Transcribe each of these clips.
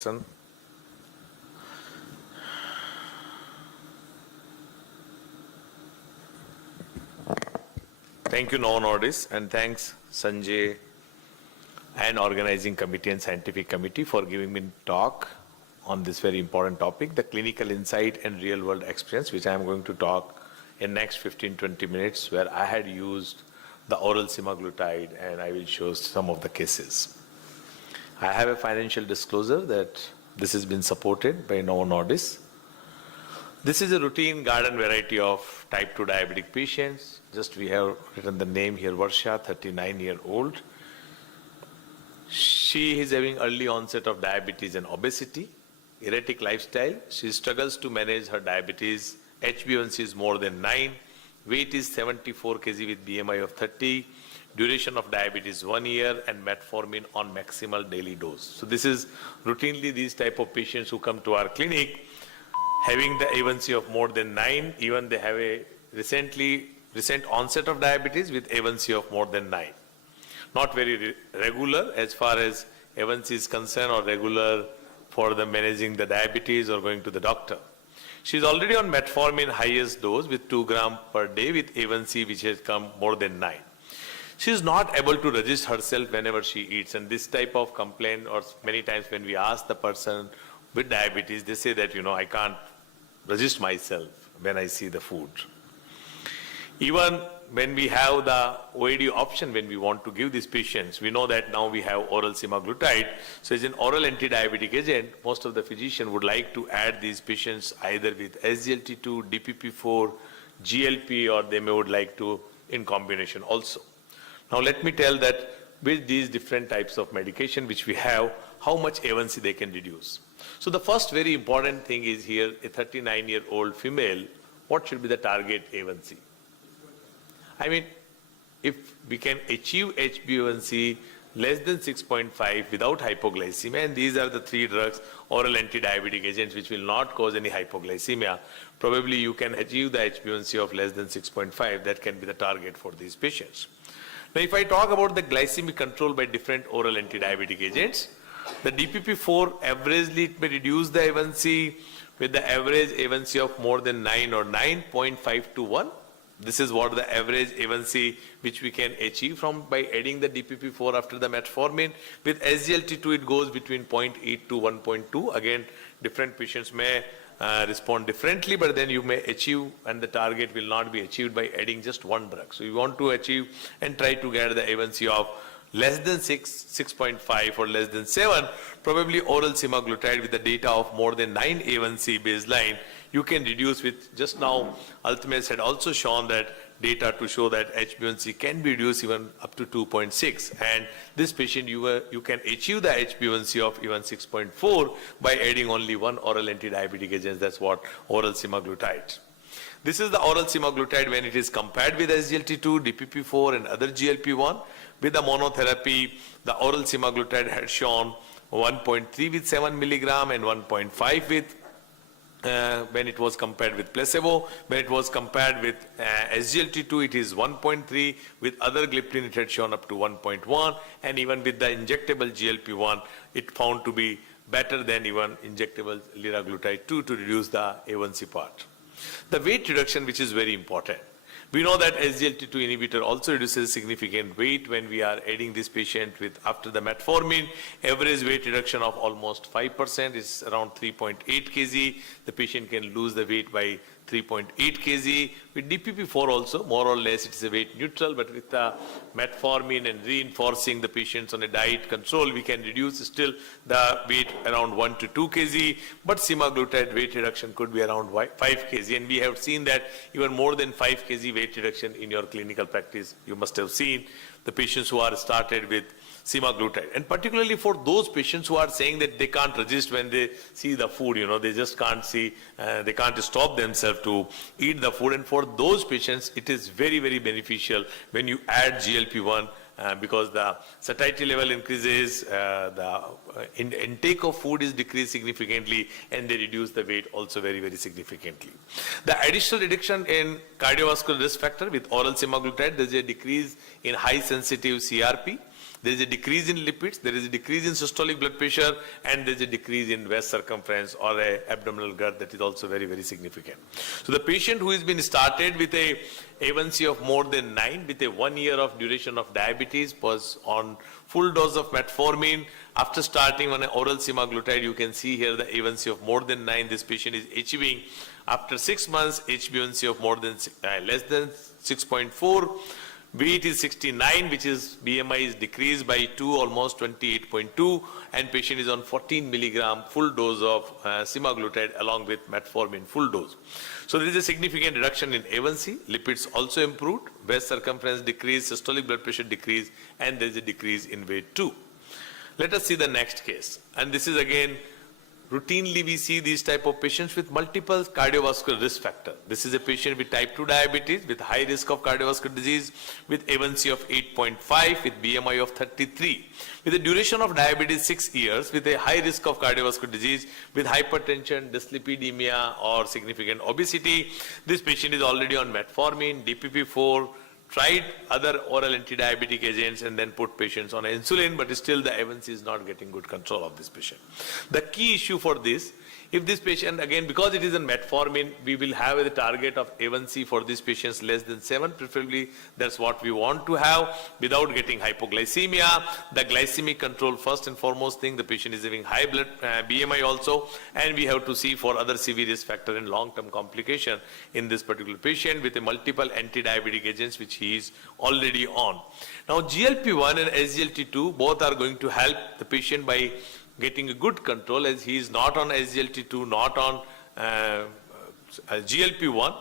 Son. Thank you, Novo Nordisk, and thanks, Sanjay, and organizing committee and scientific committee for giving me talk on this very important topic, the clinical insight and real-world experience, which I am going to talk in next 15-20 minutes, where I had used the oral semaglutide, and I will show some of the cases. I have a financial disclosure that this has been supported by Novo Nordisk. This is a routine garden variety of type 2 diabetic patients. Just we have written the name here, Varsha, 39-year-old. She is having early onset of diabetes and obesity, erratic lifestyle. She struggles to manage her diabetes. HbA1c is more than 9. Weight is 74 kg with BMI of 30. Duration of diabetes 1 year and metformin on maximal daily dose. So this is routinely these type of patients who come to our clinic having the A1C of more than 9, even they have a recent onset of diabetes with A1C of more than 9. Not very regular as far as A1C is concerned, or regular for the managing the diabetes or going to the doctor. She is already on metformin highest dose with 2 grams per day with A1C which has come more than 9. She is not able to resist herself whenever she eats, and this type of complaint, or many times when we ask the person with diabetes, they say that, I can't resist myself when I see the food. Even when we have the OAD option, when we want to give these patients, we know that now we have oral semaglutide. So as an oral anti-diabetic agent, most of the physicians would like to add these patients either with SGLT2, DPP4, GLP, or they may would like to in combination also. Now let me tell that with these different types of medication which we have, how much A1C they can reduce. So the first very important thing is here, a 39-year-old female, what should be the target A1C? I mean, if we can achieve HbA1c less than 6.5 without hypoglycemia, and these are the 3 drugs, oral anti-diabetic agents, which will not cause any hypoglycemia, probably you can achieve the HbA1c of less than 6.5. That can be the target for these patients. Now, if I talk about the glycemic control by different oral anti-diabetic agents, the DPP4 averagely it may reduce the A1C with the average A1C of more than 9 or 9.5 to 1. This is what the average A1C which we can achieve from by adding the DPP4 after the metformin. With SGLT2 it goes between 0.8 to 1.2. Again, different patients may respond differently, but then you may achieve, and the target will not be achieved by adding just one drug. So you want to achieve and try to get the A1C of less than 6, 6.5 or less than 7, probably oral semaglutide with the data of more than 9 A1C baseline, you can reduce with, just now Altemes had also shown that data to show that HbA1c can be reduced even up to 2.6, and this patient you can achieve the HbA1c of even 6.4 by adding only one oral anti-diabetic agent. That's what oral semaglutide. This is the oral semaglutide when it is compared with SGLT2, DPP4 and other GLP-1. With the monotherapy, the oral semaglutide had shown 1.3 with 7 milligram and 1.5 with when it was compared with placebo. When it was compared with SGLT2, it is 1.3. With other gliptin, it had shown up to 1.1. And even with the injectable GLP-1, it found to be better than even injectable liraglutide 2 to reduce the A1C part. The weight reduction, which is very important. We know that SGLT2 inhibitor also reduces significant weight when we are adding this patient with after the metformin. Average weight reduction of almost 5% is around 3.8 kg. The patient can lose the weight by 3.8 kg. With DPP4 also, more or less it is a weight neutral, but with the metformin and reinforcing the patients on a diet control, we can reduce still the weight around 1 to 2 kg, but semaglutide weight reduction could be around 5 kg, and we have seen that even more than 5 kg weight reduction in your clinical practice. You must have seen the patients who are started with semaglutide, and particularly for those patients who are saying that they can't resist when they see the food, they just can't see, they can't stop themselves to eat the food, and for those patients it is very, very beneficial when you add GLP-1 because the satiety level increases, the intake of food is decreased significantly, and they reduce the weight also very, very significantly. The additional reduction in cardiovascular risk factor with oral semaglutide, there is a decrease in high sensitive CRP. There is a decrease in lipids, there is a decrease in systolic blood pressure, and there is a decrease in waist circumference or a abdominal girth that is also very, very significant. So the patient who has been started with a A1C of more than 9 with a 1 year of duration of diabetes was on full dose of metformin. After starting on an oral semaglutide, you can see here the A1C of more than 9. This patient is achieving after 6 months HbA1c of more than less than 6.4. Weight is 69, which is BMI is decreased by 2, almost 28.2, and patient is on 14 milligram full dose of semaglutide along with metformin full dose. So there is a significant reduction in A1C, lipids also improved, waist circumference decrease, systolic blood pressure decrease, and there is a decrease in weight too. Let us see the next case, and this is again routinely we see these type of patients with multiple cardiovascular risk factor. This is a patient with type 2 diabetes with high risk of cardiovascular disease with A1C of 8.5 with BMI of 33. With a duration of diabetes 6 years with a high risk of cardiovascular disease with hypertension, dyslipidemia or significant obesity. This patient is already on metformin, DPP-4, tried other oral anti-diabetic agents and then put patients on insulin, but still the A1C is not getting good control of this patient. The key issue for this, if this patient, again, because it is in metformin, we will have a target of A1C for these patients less than 7, preferably that's what we want to have without getting hypoglycemia. The glycemic control, first and foremost thing, the patient is having high blood BMI also, and we have to see for other severe risk factor and long-term complication in this particular patient with a multiple anti-diabetic agents which he is already on. Now GLP-1 and SGLT2 both are going to help the patient by getting a good control as he is not on SGLT2, not on GLP-1.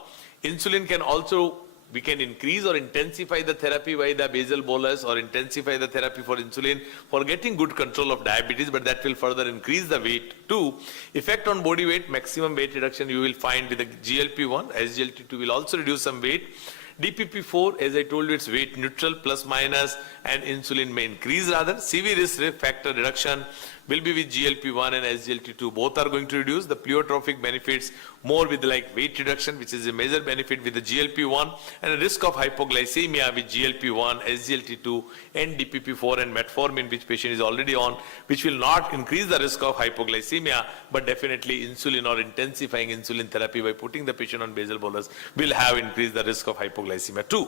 Insulin can also, we can increase or intensify the therapy by the basal bolus or intensify the therapy for insulin for getting good control of diabetes, but that will further increase the weight too. Effect on body weight, maximum weight reduction you will find with the GLP-1. SGLT2 will also reduce some weight. DPP-4, as I told you, it's weight neutral plus minus, and insulin may increase rather. Severe risk factor reduction will be with GLP-1 and SGLT2. Both are going to reduce the pleiotropic benefits more with like weight reduction, which is a major benefit with the GLP-1, and a risk of hypoglycemia with GLP-1, SGLT2, and DPP-4 and metformin, which patient is already on, which will not increase the risk of hypoglycemia, but definitely insulin or intensifying insulin therapy by putting the patient on basal bolus will have increased the risk of hypoglycemia too.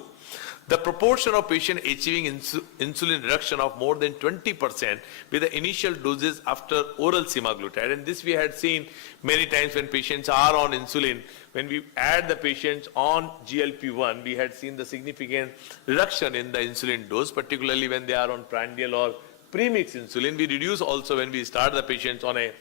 The proportion of patients achieving insulin reduction of more than 20% with the initial doses after oral semaglutide, and this we had seen many times when patients are on insulin. When we add the patients on GLP-1, we had seen the significant reduction in the insulin dose, particularly when they are on prandial or premix insulin. We reduce also when we start the patients on a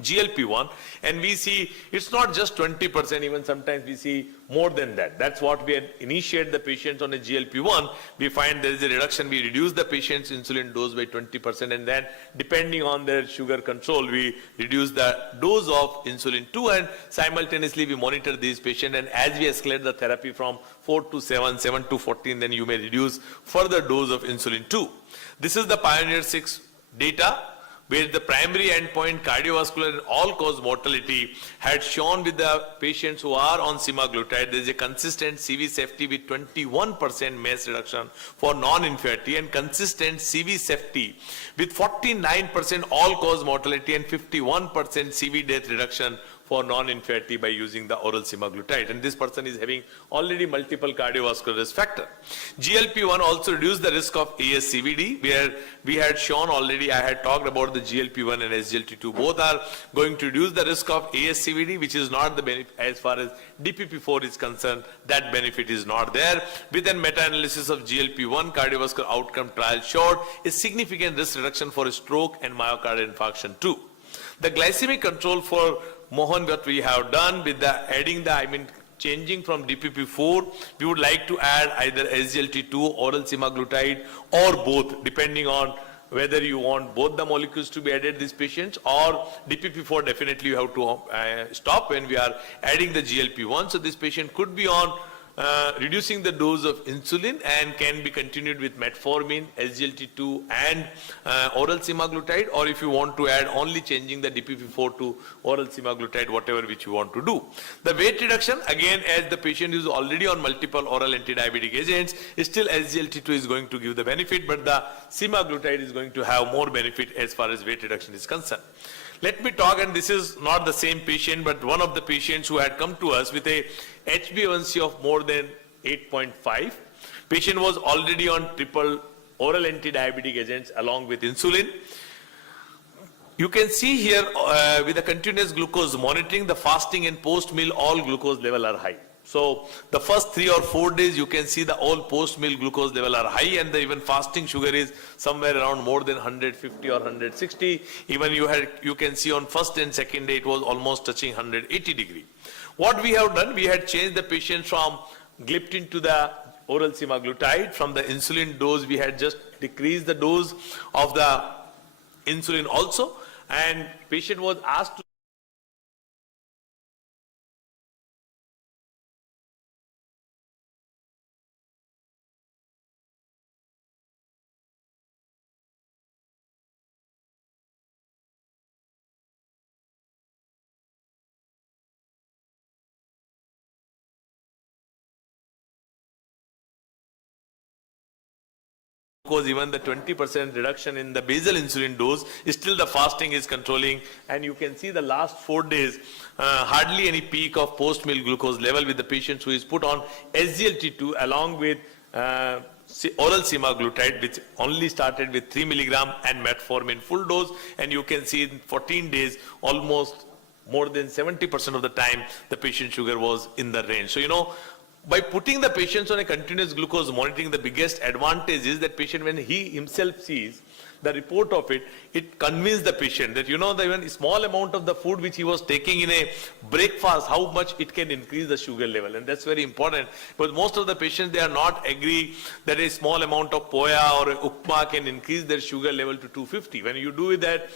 GLP-1, and we see it's not just 20%, even sometimes we see more than that. That's what we had initiated the patients on a GLP-1. We find there is a reduction. We reduce the patient's insulin dose by 20%, and then depending on their sugar control, we reduce the dose of insulin too, and simultaneously we monitor these patients, and as we escalate the therapy from 4 to 7, 7 to 14, then you may reduce further dose of insulin too. This is the Pioneer 6 data, where the primary endpoint cardiovascular and all-cause mortality had shown with the patients who are on semaglutide, there is a consistent CV safety with 21% MACE reduction for non-inferiority and consistent CV safety with 49% all-cause mortality and 51% CV death reduction for non-inferiority by using the oral semaglutide, and this person is having already multiple cardiovascular risk factor. GLP-1 also reduced the risk of ASCVD, where we had shown already, I had talked about the GLP-1 and SGLT2. Both are going to reduce the risk of ASCVD, which is not the benefit as far as DPP-4 is concerned. That benefit is not there. With a meta-analysis of GLP-1 cardiovascular outcome trial showed a significant risk reduction for a stroke and myocardial infarction too. The glycemic control for Mohan, what we have done with the adding the, changing from DPP-4, we would like to add either SGLT2, oral semaglutide, or both, depending on whether you want both the molecules to be added these patients, or DPP-4 definitely you have to stop when we are adding the GLP-1. So this patient could be on reducing the dose of insulin and can be continued with metformin, SGLT2 and oral semaglutide, or if you want to add only changing the DPP4 to oral semaglutide, whatever which you want to do. The weight reduction, again, as the patient is already on multiple oral anti-diabetic agents, still SGLT2 is going to give the benefit, but the semaglutide is going to have more benefit as far as weight reduction is concerned. Let me talk, and this is not the same patient, but one of the patients who had come to us with a HbA1c of more than 8.5. Patient was already on triple oral anti-diabetic agents along with insulin. You can see here with the continuous glucose monitoring, the fasting and post-meal, all glucose level are high. So the first 3 or 4 days, you can see the all post-meal glucose level are high, and the even fasting sugar is somewhere around more than 150 or 160. Even you can see on first and second day, it was almost touching 180 degree. What we have done, we had changed the patient from gliptin to the oral semaglutide. From the insulin dose, we had just decreased the dose of the insulin also, and patient was asked to glucose, even the 20% reduction in the basal insulin dose, still the fasting is controlling, and you can see the last 4 days, hardly any peak of post-meal glucose level with the patient who is put on SGLT2 along with oral semaglutide, which only started with 3 milligram and metformin full dose, and you can see in 14 days, almost more than 70% of the time, the patient sugar was in the range. So, by putting the patients on a continuous glucose monitoring, the biggest advantage is that patient, when he himself sees the report of it, it convinces the patient that, the even small amount of the food which he was taking in a breakfast, how much it can increase the sugar level. And that's very important, because most of the patients, they are not agree that a small amount of poya or upma can increase their sugar level to 250. When you do that,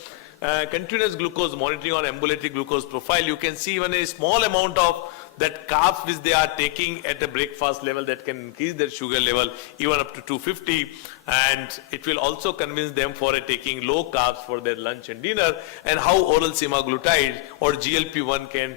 continuous glucose monitoring or ambulatory glucose profile, you can see even a small amount of that carbs which they are taking at a breakfast level that can increase their sugar level even up to 250, and it will also convince them for taking low carbs for their lunch and dinner, and how oral semaglutide or GLP-1 can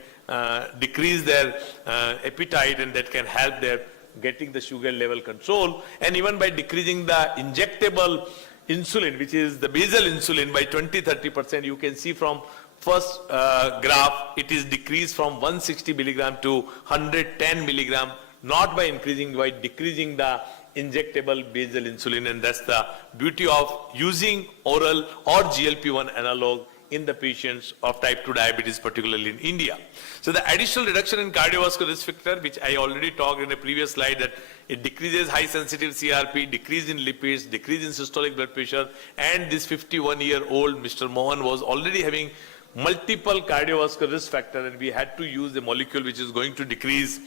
decrease their appetite, and that can help their getting the sugar level control. And even by decreasing the injectable insulin, which is the basal insulin, by 20-30%, you can see from first graph, it is decreased from 160 milligram to 110 milligram, not by increasing, by decreasing the injectable basal insulin. And that's the beauty of using oral or GLP-1 analog in the patients of type 2 diabetes, particularly in India. So the additional reduction in cardiovascular risk factor, which I already talked in a previous slide, that it decreases high sensitive CRP, decrease in lipids, decrease in systolic blood pressure, and this 51-year-old Mr. Mohan was already having multiple cardiovascular risk factor, and we had to use a molecule which is going to decrease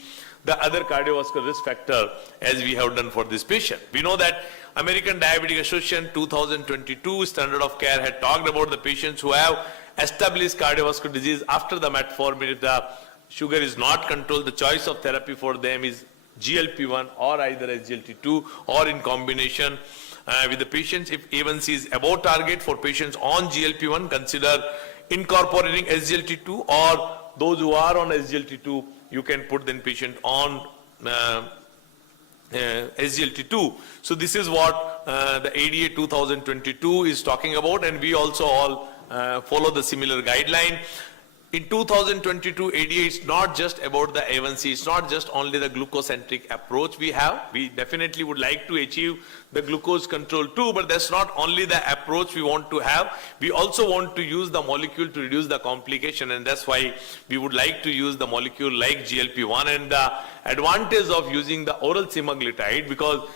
the other cardiovascular risk factor, as we have done for this patient. We know that American Diabetic Association 2022 standard of care had talked about the patients who have established cardiovascular disease after the metformin. If the sugar is not controlled, the choice of therapy for them is GLP-1 or either SGLT2 or in combination with the patients. If A1C is above target, for patients on GLP-1, consider incorporating SGLT2, or those who are on SGLT2, you can put the patient on SGLT2. So this is what the ADA 2022 is talking about, and we also all follow the similar guideline. In 2022, ADA is not just about the A1C, it's not just only the glucocentric approach we have. We definitely would like to achieve the glucose control too, but that's not only the approach we want to have. We also want to use the molecule to reduce the complication, and that's why we would like to use the molecule like GLP-1. And the advantage of using the oral semaglutide, because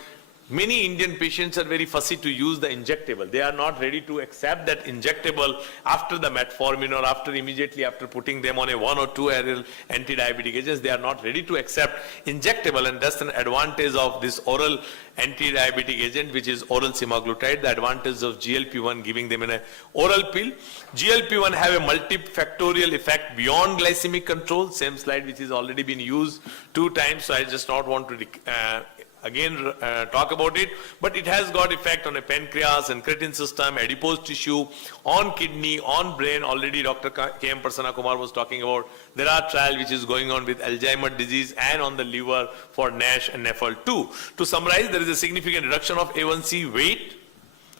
Many Indian patients are very fussy to use the injectable. They are not ready to accept that injectable after the metformin or immediately after putting them on a 1 or 2 oral anti-diabetic agents. They are not ready to accept injectable, and that's an advantage of this oral anti-diabetic agent, which is oral semaglutide. The advantage of GLP-1 giving them in an oral pill. GLP-1 have a multifactorial effect beyond glycemic control. Same slide which has already been used 2 times, so I just not want to again talk about it, but it has got effect on a pancreas, incretin system, adipose tissue, on kidney, on brain. Already Dr. K.M. Prasanna Kumar was talking about. There are trials which is going on with Alzheimer's disease and on the liver for NASH and NAFL2. To summarize, there is a significant reduction of A1C weight.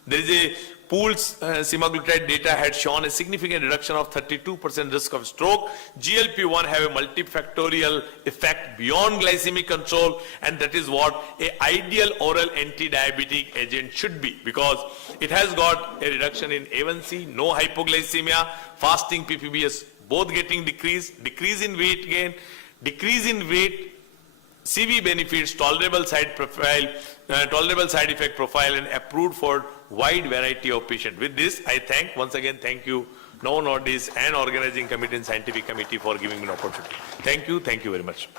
There is a pooled semaglutide data had shown a significant reduction of 32% risk of stroke. GLP-1 have a multifactorial effect beyond glycemic control, and that is what an ideal oral anti-diabetic agent should be, because it has got a reduction in A1C, no hypoglycemia, fasting PPBS both getting decreased, decrease in weight gain, decrease in weight, CV benefits, tolerable side effect profile, and approved for wide variety of patients. With this, I once again thank you, Novo Nordisk and organizing committee and scientific committee for giving me an opportunity. Thank you very much.